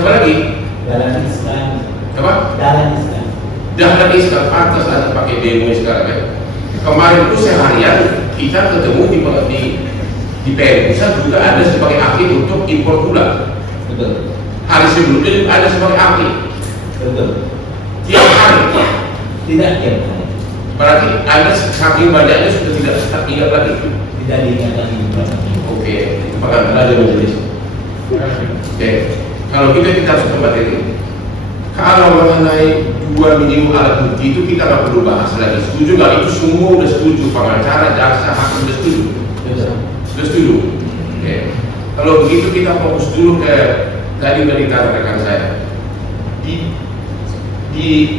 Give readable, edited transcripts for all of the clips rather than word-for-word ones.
Siapa lagi? Dahlan Iskan. Apa? Dahlan Iskan. Dahlan Iskan, pantas ada pakai demo sekarang ya. Kemarin itu seharian kita ketemu di PN Pusat juga ada sebagai ahli untuk impor gula. Betul. Hari sebelumnya ada sebagai ahli. Betul. Tiap hari. Tidak tiap hari. Berarti Anda saking banyaknya sudah tidak ingat lagi. Tidak diingat lagi. Oke, maka belajar menulis. Oke, kalau kita harus tempat ini. Kalau mengenai dua minimum alat bukti itu kita nggak perlu bahas lagi. Setuju nggak? Itu semua udah setuju. Pengacara, jaksa, hakim udah setuju. Sudah setuju. Oke. Kalau begitu kita fokus dulu ke tadi berita rekan saya.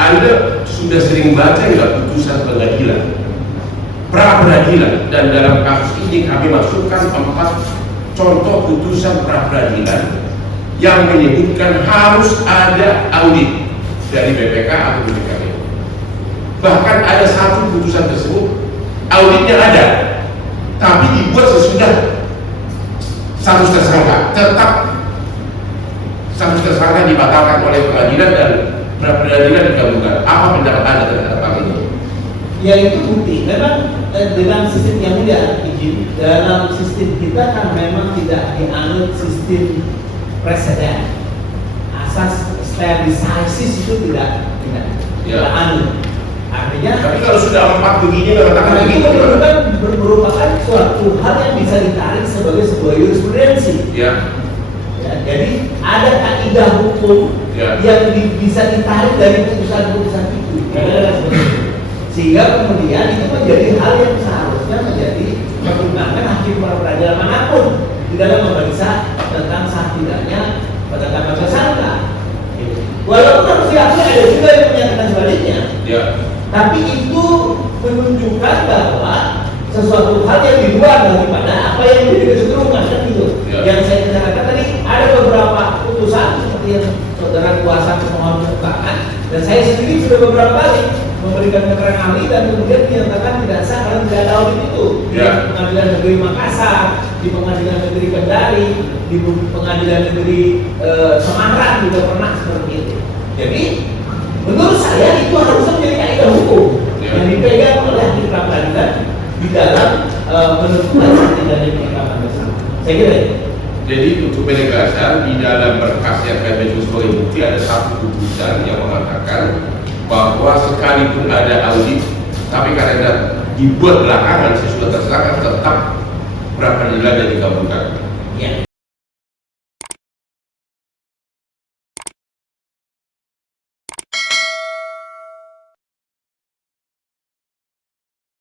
Anda sudah sering baca nggak putusan pengadilan, pra peradilan, dan dalam kasus ini kami masukkan 4 contoh putusan pra peradilan yang menyebutkan harus ada audit dari BPK atau BPKB. Bahkan ada satu putusan tersebut auditnya ada, tapi dibuat sesudah status tersangka, tetap status tersangka dibatalkan oleh pengadilan dan pra peradilan digabungkan. Apa pendapat Anda terhadap hal ini? Ya itu bukti. Memang dengan sistem yang mudah, izin dalam sistem kita kan memang tidak dianut sistem presiden. Asas sterilisasi itu tidak anut. Artinya. Tapi kalau sudah 4 begini mengatakan itu begitu, kan merupakan suatu hal yang bisa ditarik sebagai sebuah jurisprudensi. ya. Ya, jadi ada kaidah hukum yang bisa ditarik dari putusan-putusan itu. Sehingga kemudian itu menjadi hal yang seharusnya menjadi pertimbangan hakim pra peradilan manapun di dalam memeriksa tentang sah tidaknya penetapan tersangka. Walaupun harus diakui ada juga yang menyatakan sebaliknya. Ya. Tapi itu menunjukkan bahwa sesuatu hal yang di luar daripada apa yang menjadi kecenderungan kan gitu. Yang saya katakan tadi ada beberapa putusan seperti yang saudara kuasa pemohon keterangan dan saya sendiri sudah beberapa kali memberikan keterangan ahli dan kemudian dinyatakan tidak sah karena tidak ada audit itu. Di Pengadilan Negeri Makassar, di Pengadilan Negeri Kendari, di Pengadilan Negeri Semarang juga pernah seperti itu. Jadi menurut saya itu harusnya menjadi kaidah hukum yang dipegang oleh hakim pra peradilan di dalam menentukan sah tidaknya penetapan tersangka. Saya kira itu. Jadi untuk penegasan di dalam berkas yang kami menunjukkan sebagai bukti ada satu putusan yang mengatakan bahwa sekalipun ada audit, tapi karena dibuat belakangan sesudah tersangka tetap pra peradilan yang digabungkan.